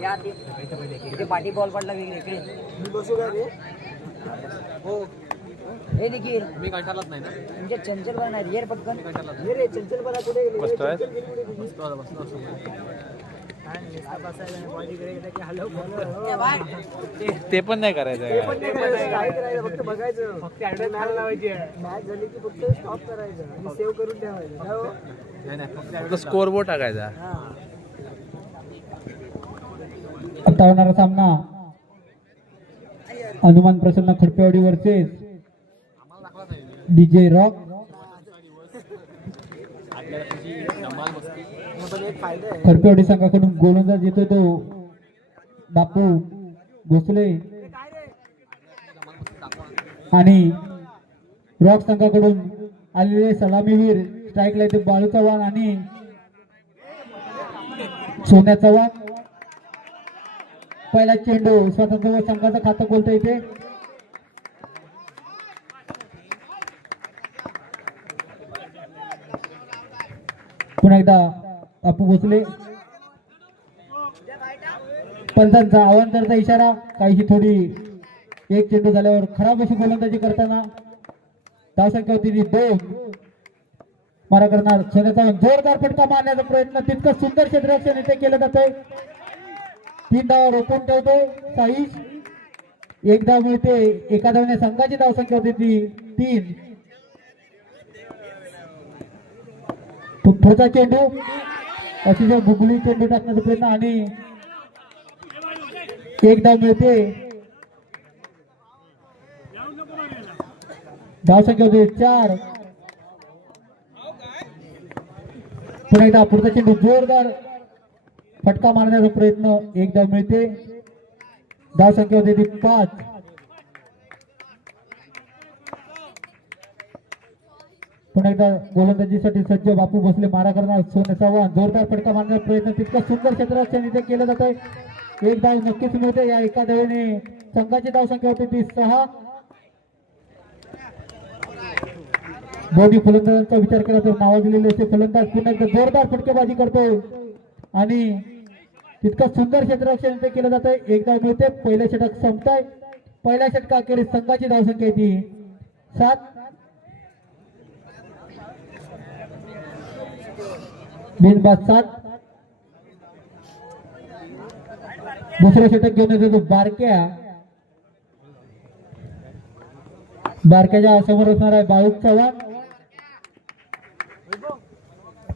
या ते इथे पाठी बॉल पडला वेगळे इकडे. मी बसू का रे? हो. हे निखिल मी कंटाळत नाही ना? तुमच्या चंचल बनणार येर पटकन. रे? चंचल कुठे. ते पण नाही करायचं ते आहे. पण नाही करायचं, काय करायचं फक्त बघायचं. फक्त लावायची मॅच झाली की फक्त स्टॉप करायचं आणि सेव्ह करून ठेवायचं. काय हो? नाही नाही स्कोर बोर्ड टाकायचा. आता होणारा सामना. Hanuman Prasanna Khadpewadi versus DJ rock. आपल्याला संघाकडून गोलंदाज येतोय तो. बापू भोसले. आणि रॉक संघाकडून आलेले सलामीवीर स्ट्राईकला येते बाळू चव्हाण आणि सोन्या चव्हाण. पहिला चेंडू स्वतंत्र संघाचं खातं बोलतं इथे. पुन्हा एकदा बापू भोसले. पंचांचा अवांतरचा इशारा. काहीशी थोडी एक चेंडू झाल्यावर खराब अशी गोलंदाजी करताना धावसंख्या होती ती दोन. मारा करणार सोन्याचा जोरदार फटका मारण्याचा प्रयत्न. तितकं सुंदर क्षेत्ररक्षण इथे केलं जातंय तीन धावा रोखून ठेवतो साईश. एक धाव मिळते. एका धावने संघाची धावसंख्या होती ती तीन. पु- चेंडू अतिशय गुगली चेंडू टाकण्याचा प्रयत्न आणि एक धाव मिळते धावसंख्या होते चार. पुन्हा एकदा पुढचा चेंडू जोरदार फटका मारण्याचा प्रयत्न एक धाव मिळते धावसंख्या होते ती पाच. पुन्हा एकदा गोलंदाजीसाठी सज्ज बापू भोसले मारा करणार. सोन्याचा चव्हाण जोरदार फटका मारण्याचा प्रयत्न तितका सुंदर क्षेत्राच्या इथे केलं जात आहे एक धाव नक्कीच मिळते या एका धावेने. संघाची धावसंख्या होती ती सहा. दोन्ही फलंदाजांचा विचार केला तर नावाजलेले असते. फलंदाज पुन्हा एकदा जोरदार फटकेबाजी करतोय. आणि तितकं सुंदर क्षेत्ररक्षण इथे केलं जात आहे एक धाव मिळते पहिल्या षटक संपताय. पहिल्या षटकाखेरीज संघाची धावसंख्या येते ती सात. बिनबाद सात. दुसरं षटक घेऊन येतो तो बारक्या. बारक्याच्या समोर असणार आहे बाळू चव्हाण.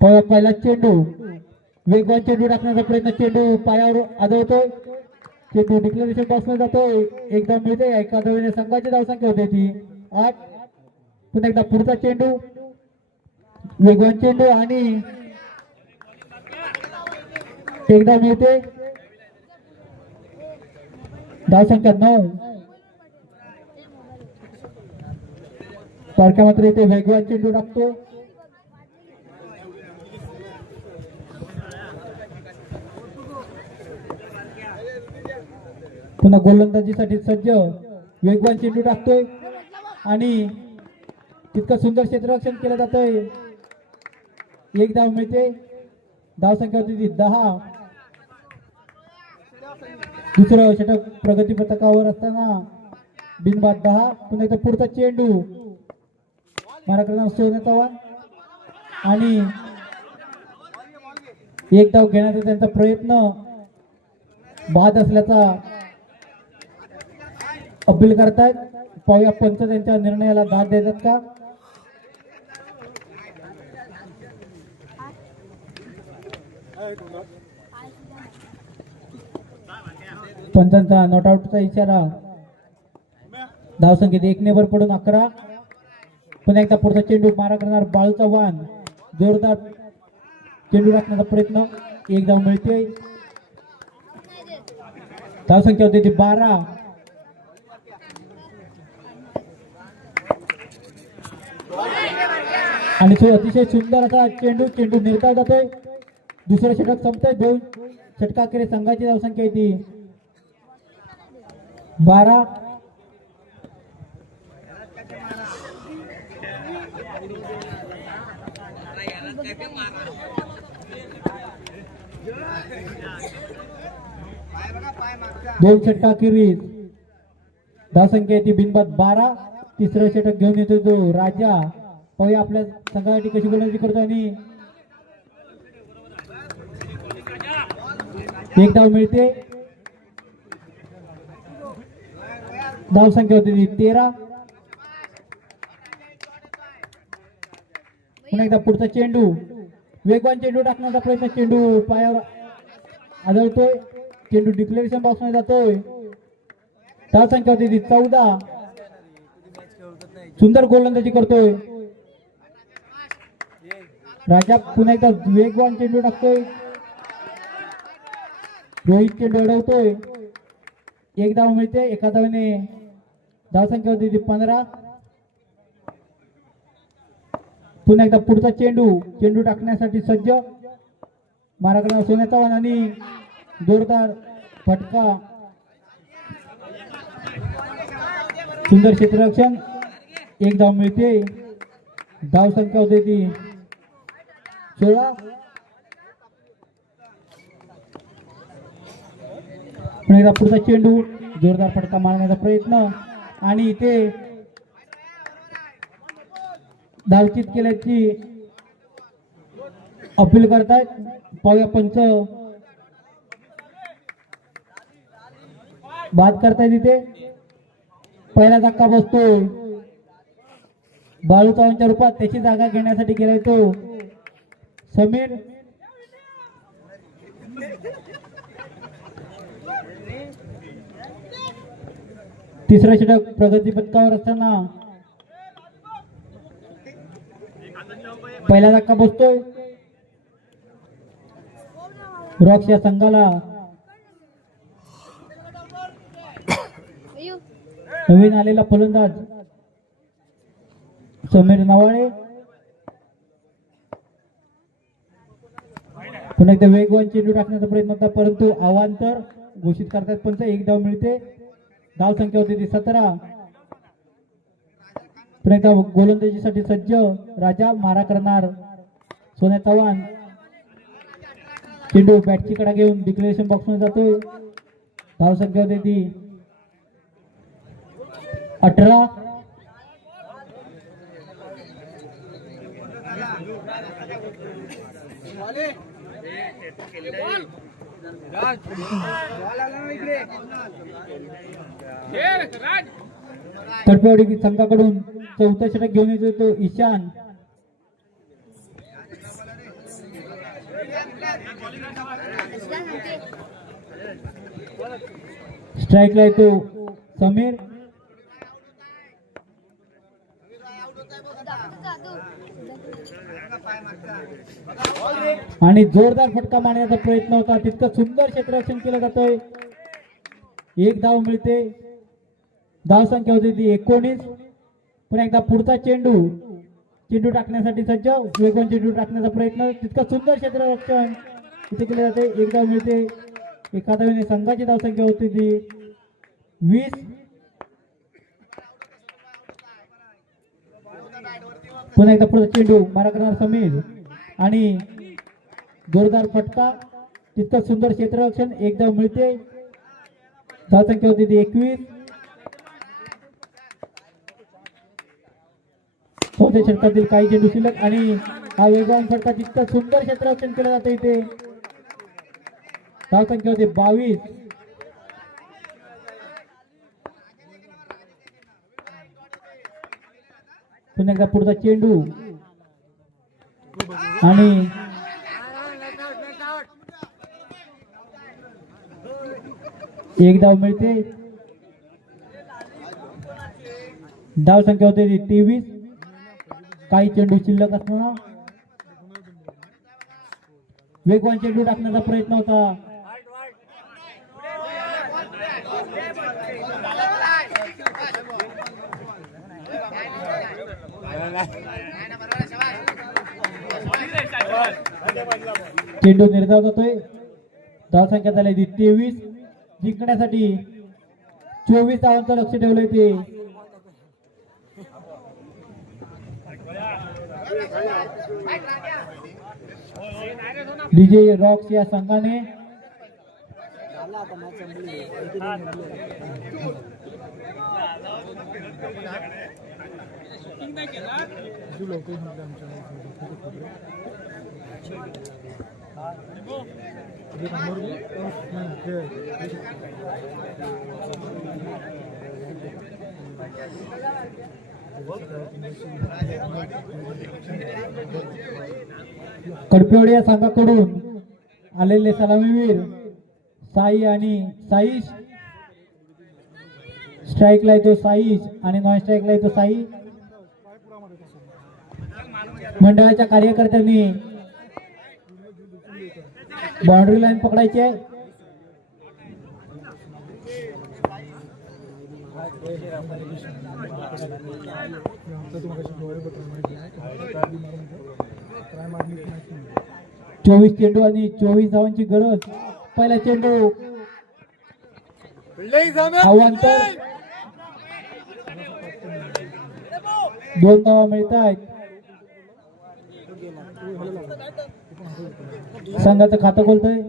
पहिला चेंडू. वेगवान चेंडू टाकण्याचा प्रयत्न चेंडू पायावर आदळतोय. चेंडू डिक्लेरेशन बॉक्समध्ये जातोय. एकदा मिळते एका धावेने संघाची धावसंख्या होते ती. आठ. पुन्हा एकदा पुढचा चेंडू. वेगवान चेंडू आणि एकदा मिळते. धावसंख्या नऊ. पारख्या मात्र इथे वेगवान चेंडू टाकतो. पुन्हा गोलंदाजीसाठी सज्ज वेगवान चेंडू टाकतोय. आणि तितकं सुंदर क्षेत्ररक्षण केलं जातंय. एक धाव मिळते. धावसंख्या होती ती. दहा. दुसरं षटक प्रगती पथकावर असताना बिनबाद दहा. पुन्हा एकदा पुढचा चेंडू. माराकडे सोने चव्हाण. आणि एक धाव घेण्याचा त्यांचा प्रयत्न बाद असल्याचा अपील करतायत. पाहूया पंच त्यांच्या निर्णयाला दाद देतात का? पंचांचा नॉट आउटचा इशारा. धावसंख्येत एक नेबर पडून अकरा. पुन्हा एकदा पुढचा चेंडू मारा करणार बाळू चव्हाण. जोरदार चेंडू टाकण्याचा प्रयत्न. एक धाव मिळते. धावसंख्या होती ती बारा. आणि तो अतिशय सुंदर असा चेंडू चेंडू निर्धार जातोय. दुसरं षटक संपतोय. दोन षटकाखेरीस संघाची धावसंख्या येते. बारा. दोन षटकाखेरीस धावसंख्या येते. बिनबाद बारा. तिसरं षटक घेऊन येतो तो राजा. पाहूया आपल्या संघासाठी कशी गोलंदाजी करतो आणि एक धाव मिळते. धाव संख्या होती तेरा. पुन्हा एकदा पुढचा चेंडू. वेगवान चेंडू टाकण्याचा प्रयत्न चेंडू पायावर आदळतोय. चेंडू डिक्लेरेशन बॉक्समध्ये जातोय. धाव संख्या होती चौदा. सुंदर गोलंदाजी करतोय. राजा पुन्हा एकदा वेगवान चेंडू टाकतोय. रोहित चेंडू अडवतोय एक धाव मिळते एका धावने धाव संख्या होती ती पंधरा. पुन्हा एकदा पुढचा चेंडू चेंडू टाकण्यासाठी सज्ज. माराकडे सोन्या चव्हाण आणि जोरदार फटका. सुंदर क्षेत्ररक्षण. एक धाव मिळते धाव संख्या होते ती सोळा. पुन्हा एकदा पुढचा चेंडू जोरदार फटका मारण्याचा प्रयत्न. आणि इथे धावचित केल्याची अपील करतायत. पाहूया पंच. बाद करतायत इथे. पहिला धक्का बसतोय. बाळू चव्हाणच्या रूपात त्याची जागा घेण्यासाठी गेलाय तो. समीर तिसरा षटक प्रगती पथकावर असताना पहिला धक्का बसतोय. रॉक्स या संघाला नवीन आलेला फलंदाज समीर नवाळे. पुन्हा एकदा वेगवान चेंडू टाकण्याचा प्रयत्न होता परंतु अवांतर घोषित करतात. पंच एक धाव मिळते. धाव संख्या होती ती सतरा. प्रणिता गोलंदाजीसाठी सज्ज राजा मारा करणार सोन्या चव्हाण. चेंडू बॅटची कडा घेऊन डिक्लेरेशन बॉक्समध्ये जातोय. धाव संख्या होते ती अठरा. तडपेवाडी संघाकडून चौथा षटक घेऊन येतो तो ईशान. स्ट्राईकला येतो समीर. आणि जोरदार फटका मारण्याचा प्रयत्न होता. तितकं सुंदर क्षेत्ररक्षण केलं जातोय. एक धाव मिळते. धाव संख्या होती ती एकोणीस. पण एकदा पुढचा चेंडू चेंडू टाकण्यासाठी सज्ज वेगवान चेंडू टाकण्याचा प्रयत्न. तितकं सुंदर क्षेत्ररक्षण इथे केले जाते एक धाव मिळते. एका धावेने संघाची धाव संख्या होती ती वीस. पुन्हा एकदा पुढचा चेंडू मारा करणार समीर. आणि जोरदार फटका. तितकं सुंदर क्षेत्ररक्षण एकदा मिळते. धावसंख्या होती ती एकवीस. चौथ्या षटकातील काही चेंडू शिल्लक आणि हा वेगवान फटका तितकं सुंदर क्षेत्ररक्षण केलं जातं इथे. धाव संख्या होती बावीस. पुन्हा एकदा पुढचा चेंडू. आणि एक धाव मिळते. धाव संख्या होते ती तेवीस. काही चेंडू शिल्लक असताना. वेगवान चेंडू टाकण्याचा प्रयत्न होता. चेंडू निर्धाव जातोय धावसंख्या झाली ती तेवीस. जिंकण्यासाठी चोवीस धावांचं लक्ष ठेवलंय ते. डीजे रॉक्स या संघाने कडपिवडे या संघाकडून आलेले सलामीवीर साई आणि साईश. स्ट्राईकला येतो साईश आणि नॉन स्ट्राईकला येतो साई. मंडळाच्या कार्यकर्त्यांनी बाउंड्री लाईन पकडायची आहे. चोवीस चेंडू आणि चोवीस धावांची गरज. पहिला चेंडू. अवांतर दोन धावा मिळत आहेत संघाचं खातं खोलतोय.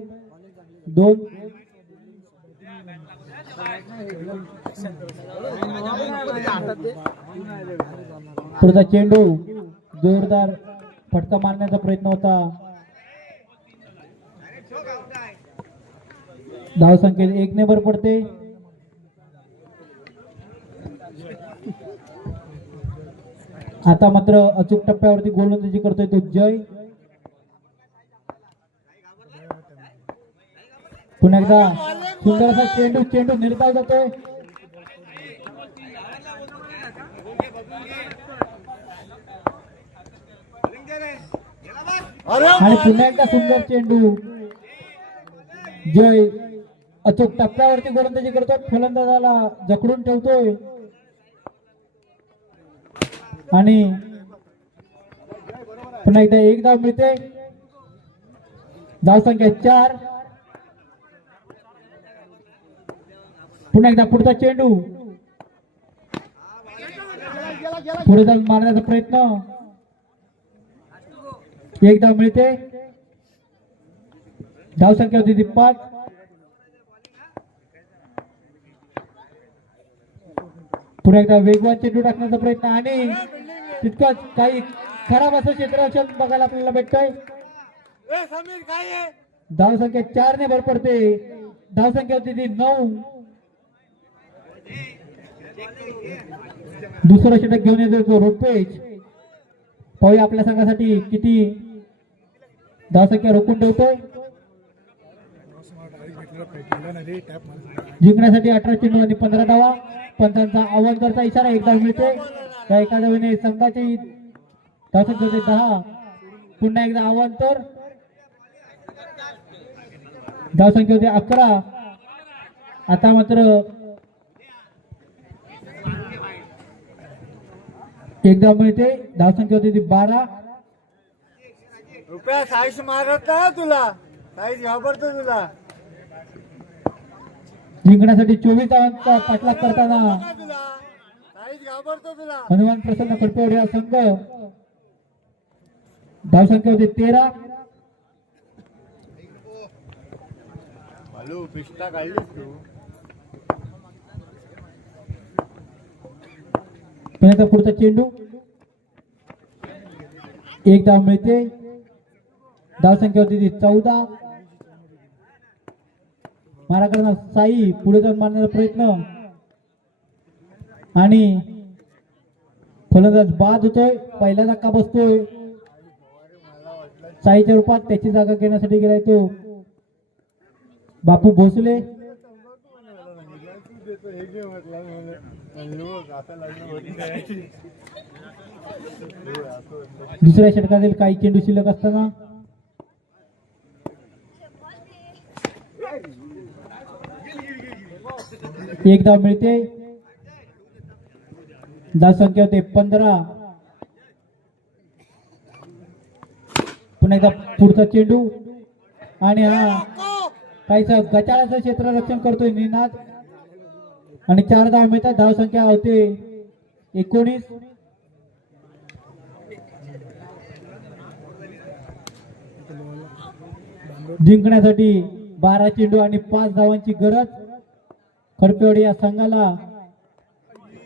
दोन. पुढचा चेंडू. जोरदार फटका मारण्याचा प्रयत्न होता. धाव संख्येत एक ने भर पडते. आता मात्र अचूक टप्प्यावरती गोलंदाजी करतोय तो जय. पुन्हा एकदा सुंदर असा चेंडू चेंडू निर्धाव जातोय. आणि पुन्हा एकदा सुंदर चेंडू. जय अचूक टप्प्यावरती गोलंदाजी करतोय. फलंदाजाला जखडून ठेवतोय. आणि पुन्हा एकदा एक धाव मिळते. धाव संख्या चार. पुन्हा एकदा पुढचा चेंडू. पुढे जाऊन मारण्याचा प्रयत्न. एक धाव मिळते. धाव संख्या होती ती पाच पुन्हा एकदा वेगवान चेंडू टाकण्याचा प्रयत्न आणि तितकंच काही खराब असं क्षेत्ररक्षण बघायला आपल्याला भेटतंय. धाव संख्या चार ने भर पडते. धाव संख्या होती ती नऊ. दुसरं षटक घेऊन येतो तो रुपेश. पाहूया आपल्या संघासाठी किती दहा संख्या रोखून ठेवतोय. जिंकण्यासाठी अठरा चेंडू आणि पंधरा धावा पंचांचा आव्हान करता इशारा एकदा मिळतोय. त्या एका धावेने संघाचे धावसंख्या होते दहा. पुन्हा एकदा आव्हान तर धावसंख्या होते अकरा. आता मात्र एकदा मिळते धावसंख्या होती ती बारा. रुपया साईश मारत ना तुला. साईश घाबरतो तुला. जिंकण्यासाठी चोवीस धावांचा पाठलाग करताना. तुला. साईश घाबरतो तुला. हनुमान प्रसन्न कडपेवडे हा संघ. धावसंख्या होती तेरा. हॅलो पिस्ता काढलीस तू. पुण्याचा पुढचा चेंडू. एक धाव मिळते. धाव संख्या होती चौदा. मारा साई पुढे जाऊन मारण्याचा प्रयत्न. आणि फलंदाज बाद होतोय. पहिला धक्का बसतोय. साईच्या रूपात त्याची जागा घेण्यासाठी गेलाय तो. बापू भोसले. दुसऱ्या षटकातील काही चेंडू शिल्लक असताना? एक धाव मिळते. दहा संख्या होते पंधरा. पुन्हा एकदा पुढचा चेंडू. आणि हा काही गचाळाचं क्षेत्र रक्षण करतोय निनाद. आणि चार धाव मिळतात धाव संख्या होते. एकोणीस. जिंकण्यासाठी बारा चेंडू आणि पाच धावांची गरज. खडपेवाडी या संघाला.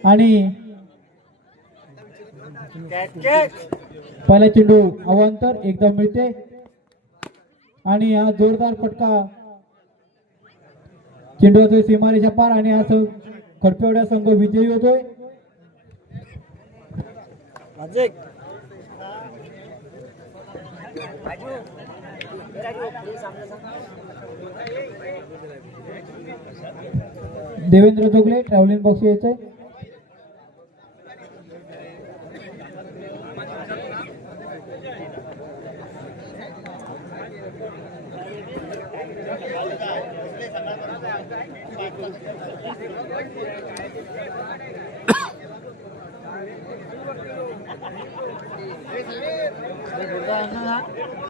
आणि पहिला चेंडू अवांतर एकदा मिळते. आणि हा जोरदार फटका चेंडू सीमारेच्या पार आणि हा संघ खडपेवड्या संघ विजयी होतोय देवेंद्र जोगले ट्रॅव्हलिंग बॉक्स यायचंय